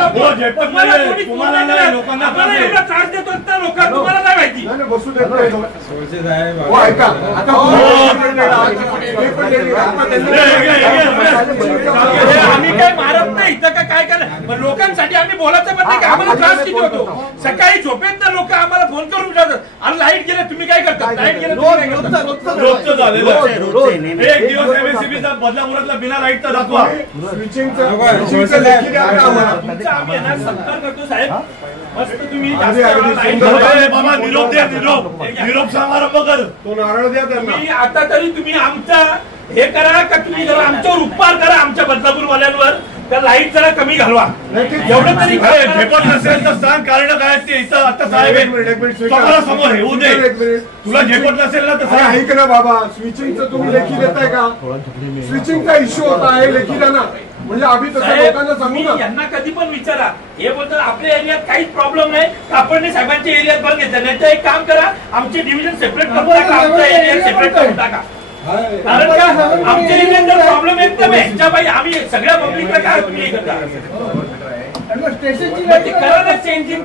तुम्हाला नाही लोकांना एवढा त्रास देतो ना लोकांना तुम्हाला काय माहिती बसू देत नाही आम्ही काय मारत नाही इथं काय करणार लोकांसाठी आम्ही बोलायचं पण नाही. आम्हाला त्रास किती होतो सकाळी झोपेत ना लोक आम्हाला फोन करून विचारतात अरे लाईट गेले तुम्ही काय करता लाईट गेले रोजचं झालेलं एक दिवस एमएससीबीचा बदलापुरातला बिना लाईटचा दाखवा आम्ही यांना सत्कार करतो साहेब मस्त तुम्ही बाबा निरोप द्या निरोप समारंभ कर तो नारळ द्या त्यांना आता तरी तुम्ही आमचा हे करा का तुम्ही जरा आमच्यावर उपकार करा आमच्या बदलापूरवाल्यांवर त्या लाईट जरा कमी घालवा एवढं तरी झेपत नसेल तर सांग कारण काय ते इथं आता साहेब स्वतःला समोर येऊ दे तुला झेपत नसेल ना तर ऐक ना बाबा स्विचिंगचं तुम्ही लेखी देताय का स्विचिंगचा इश्यू होता आहे लेखी द्या ना म्हणजे आम्ही तसं लोकांना सांगू ना यांना कधी पण विचारा हे बोलतात आपल्या एरियात काहीच प्रॉब्लेम नाही आपण साहेबांच्या एरियात पण घेतलं नाही तर एक काम करा आमचे डिव्हिजन सेपरेट करून टाका आमच्या एरियात सेपरेट करून टाका कारण का आमच्या एरियात प्रॉब्लेम एकदम आहे ह्याच्या आम्ही सगळ्या पब्लिकला काय तुम्ही हे करता करा ना चेंजिंग